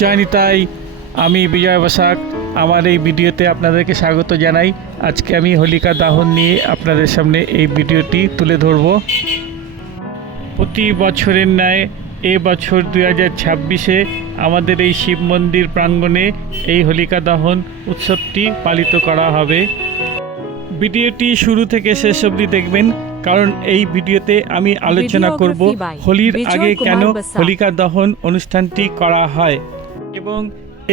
জয় নিতাই, আমি বিজয় বসাক। আমার এই ভিডিওতে আপনাদেরকে স্বাগত জানাই। আজকে আমি হোলিকা দাহন নিয়ে আপনাদের সামনে এই ভিডিওটি তুলে ধরব। প্রতি বছরের ন্যায় এবছর 2026-এ আমাদের এই শিব মন্দির প্রাঙ্গণে এই হোলিকা দহন উৎসবটি পালিত করা হবে। ভিডিওটি শুরু থেকে শেষ অবধি দেখবেন, কারণ এই ভিডিওতে আমি আলোচনা করব হোলির আগে কেন হোলিকা দহন অনুষ্ঠানটি করা হয় এবং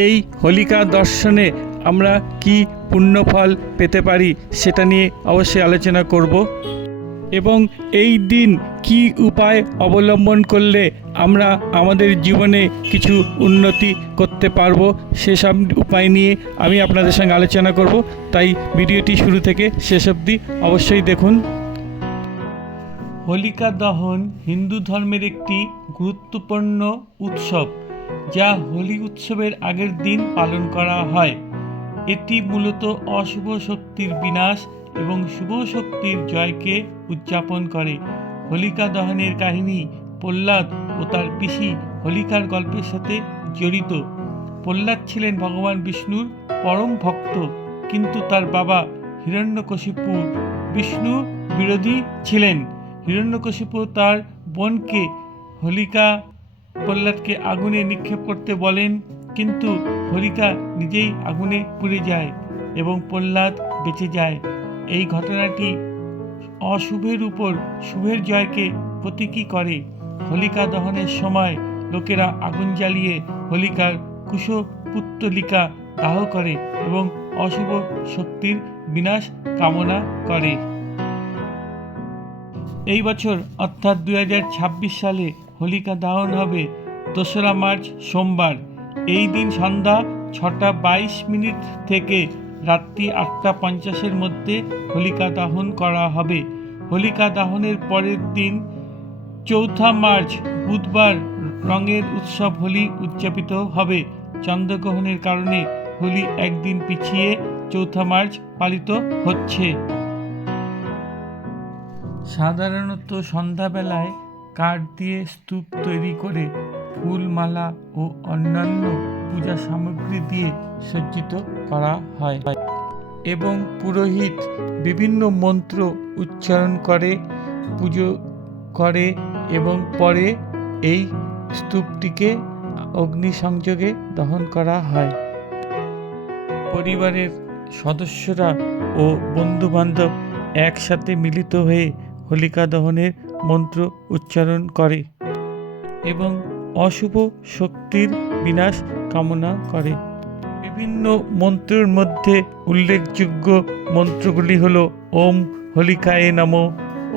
এই হোলিকা দর্শনে আমরা কি পুণ্যফল পেতে পারি সেটা নিয়ে অবশ্যই আলোচনা করব এবং এই দিন কি উপায় অবলম্বন করলে আমরা আমাদের জীবনে কিছু উন্নতি করতে পারবো সেসব উপায় নিয়ে আমি আপনাদের সঙ্গে আলোচনা করব। তাই ভিডিওটি শুরু থেকে শেষ অবধি অবশ্যই দেখুন। হোলিকা দহন হিন্দু ধর্মের একটি গুরুত্বপূর্ণ উৎসব, যা হোলি উৎসবের আগের দিন পালন করা হয়। এটি মূলত অশুভ শক্তির বিনাশ এবং শুভ শক্তির জয়কে উদযাপন করে। হোলিকা দহনের কাহিনী প্রহ্লাদ ও তার পিসি হোলিকার গল্পের সাথে জড়িত। প্রহ্লাদ ছিলেন ভগবান বিষ্ণুর পরম ভক্ত, কিন্তু তার বাবা হিরণ্যকশিপু বিষ্ণু বিরোধী ছিলেন। হিরণ্যকশিপু তার বোনকে হোলিকা প্রহ্লাদকে আগুনে নিক্ষেপ করতে বলেন, কিন্তু হোলিকা নিজেই আগুনে পুড়ে যায় এবং প্রহ্লাদ বেঁচে যায়। এই ঘটনাটি অশুভের উপর শুভের জয়কে প্রতীকী করে। হোলিকা দহনের সময় লোকেরা আগুন জ্বালিয়ে হোলিকার কুশপুত্তলিকা দাহ করে এবং অশুভ শক্তির বিনাশ কামনা করে। এই বছর অর্থাৎ 2026 সালে হোলিকা দহন হবে 2রা মার্চ সোমবার। এই দিন সন্ধ্যা 6:22 থেকে রাত্রি 8:50 মধ্যে হোলিকা দহন করা হবে। হোলিকা দহনের পরের দিন 4 মার্চ বুধবার রঙের উৎসব হোলি উদযাপিত হবে। চন্দ্রগ্রহণের কারণে হোলি একদিন পিছিয়ে 4 মার্চ পালিত হচ্ছে। সাধারণত সন্ধ্যাবেলায় কাঠ দিয়ে স্তূপ তৈরি করে ফুল, মালা ও অন্যান্য পূজা সামগ্রী দিয়ে সজ্জিত করা হয় এবং পুরোহিত বিভিন্ন মন্ত্র উচ্চারণ করে পুজো করে এবং পরে এই স্তূপটিকে অগ্নিসংযোগে দহন করা হয়। পরিবারের সদস্যরা ও বন্ধুবান্ধব একসাথে মিলিত হয়ে হোলিকা দহনের মন্ত্র উচ্চারণ করে এবং অশুভ শক্তির বিনাশ কামনা করে। বিভিন্ন মন্ত্রের মধ্যে উল্লেখযোগ্য মন্ত্রগুলি হল ওম হোলিকায়ে নমঃ,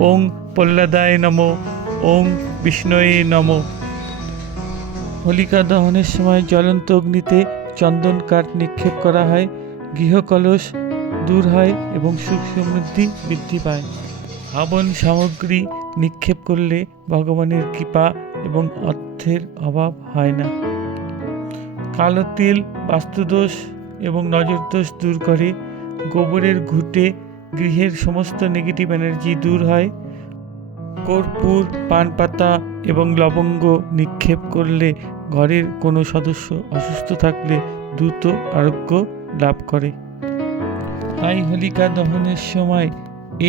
ওং প্রহ্লাদায় নমঃ, ওং বিষ্ণুয়ে নমঃ। হোলিকা দহনের সময় জ্বলন্ত অগ্নিতে চন্দন কাঠ নিক্ষেপ করা হয়। গৃহকলশ দূর হয় এবং সুখ সমৃদ্ধি বৃদ্ধি পায়। হবন সামগ্রী নিক্ষেপ করলে ভগবানের কৃপা এবং অর্থের অভাব হয় না। কালো তিল বাস্তুদোষ এবং নজরদোষ দূর করে। গোবরের ঘুঁটে গৃহের সমস্ত নেগেটিভ এনার্জি দূর হয়। কর্পূর, পান পাতা এবং লবঙ্গ নিক্ষেপ করলে ঘরের কোনো সদস্য অসুস্থ থাকলে দ্রুত আরোগ্য লাভ করে। তাই হোলিকা দহনের সময়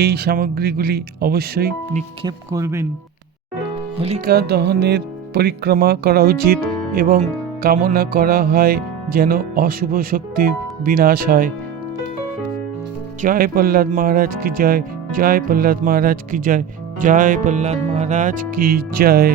এই সামগ্রীগুলি অবশ্যই নিক্ষেপ করবেন। হোলিকা দহনের পরিক্রমা করা উচিত এবং কামনা করা হয় যেন অশুভ শক্তির বিনাশ হয়। জয় প্রহ্লাদ মহারাজ কি জয়, জয় প্রহ্লাদ মহারাজ কি জয়, জয় প্রহ্লাদ মহারাজ কি জয়।